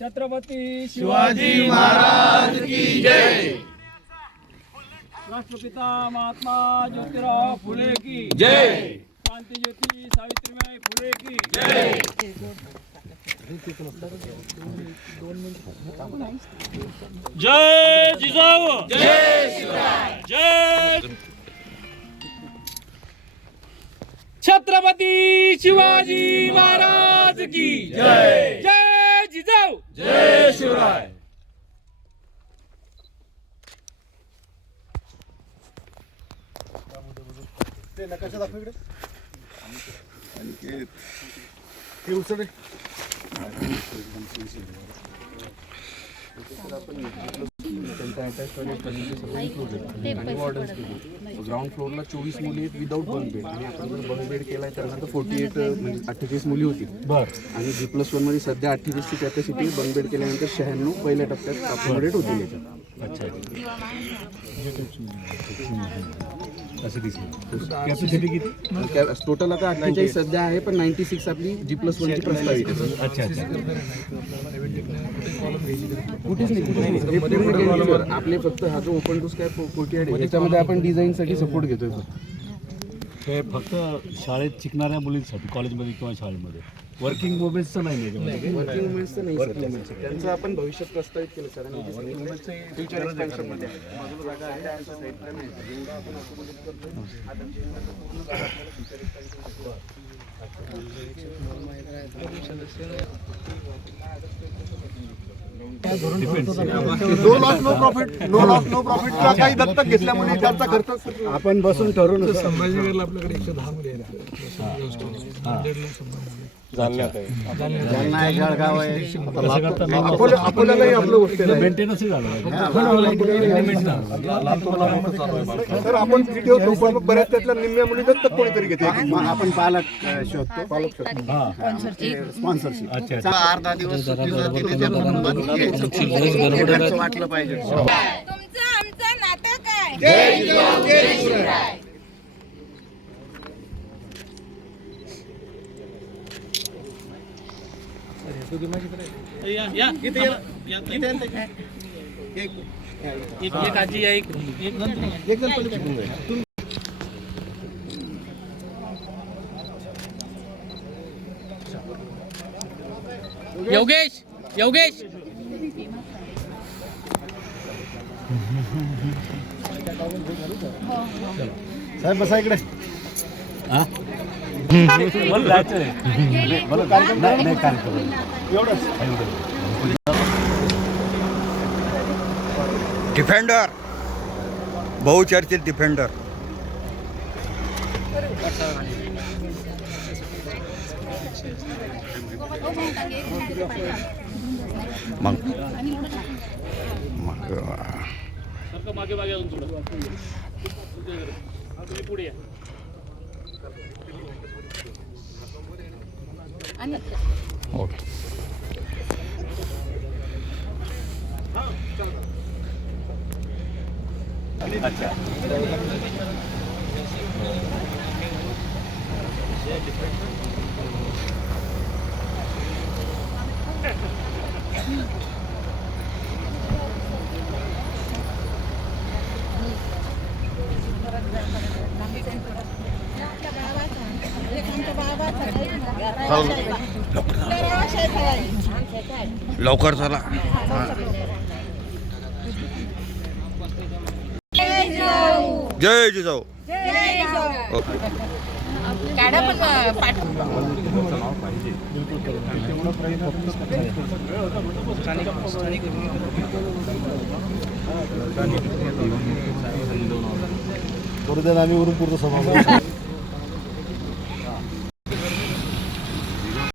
छत्रपती शिवाजी महाराज की जय। राष्ट्रपिता महात्मा ज्योतिराव फुले की जय। क्रांती ज्योती सावित्रीबाई फुले की जय। जय जिजाऊ. जय शिवराय जय. छत्रपती शिवाजी महाराज की जय. जय जिजाऊ. जय शिवराय. ग्राउंड फ्लोअरला चोवीस मुली आहेत विदाऊट बंक बेड आणि आपण जर बंक बेड केलाय तर फोर्टी एट म्हणजे अठ्ठेचाळीस मुली होती. बर. आणि जी प्लस वनमध्ये सध्या अठ्ठेचाळीसची कॅपॅसिटी बंक बेड केल्यानंतर शहाण्णव पहिल्या टप्प्यात अकोमोडेट होतील याच्यात कॅपॅसिटी किती? टोटल आता अठ्ठेचाळीस सध्या आहे पण नाईन्टी सिक्स आपली जी प्लस वनची प्रस्तावित आहे. अच्छा अच्छा. कुठेच नाही कुठेच नाही. हे पूर्ण guarantee वर. आपले फक्त हा जो ओपन टू स्काय कोटी आहे त्याच्यामध्ये आपण डिझाईनसाठी सपोर्ट घेतोय फक्त हे फक्त शाळेत शिकणाऱ्या मुलींसाठी कॉलेजमध्ये किंवा शाळेमध्ये. वर्किंग वुमेन्सचं नाही याच्यामध्ये. वर्किंग वुमेन्सचं नाही सर त्यांचं आपण भविष्यात प्रस्तावित केलं सरांनी फ्युचर एक्सपेन्शनमध्ये. बाजूला जागा no loss no profit no loss no प्रॉफिटला काही दत्तक घेतल्यामुळे त्यांचा खर्च आपण बसून ठरवून संभाजीनगरला आपल्याकडे एकशे दहा मुली अकोला अकोल्यालाही आपलं हॉस्टेल आहे मेंटेनन्सही झालं तर आपण किती ठेवतो पण बऱ्याच त्यातल्या निम्म्या मुली दत्तक कोणीतरी घेते आपण पालक अ, शोधतो पालक शोधतो हां स्पॉन्सरशिप अच्छा अच्छा अर्धा दिवस सुट्टी जाते त्याच्यात वाटलं पाहिजे तुमचं आमचं नातं काय योगेश योगेश. साहेब बसा इकडे. जायचं मला कार्यक्रम नाही नाही कार्यक्रम. डिफेंडर. बहुचर्चित डिफेंडर. मग. मग मागे मागे अजून लवकर चला जय जिजाऊ. आम्ही वरून पुरतो समाज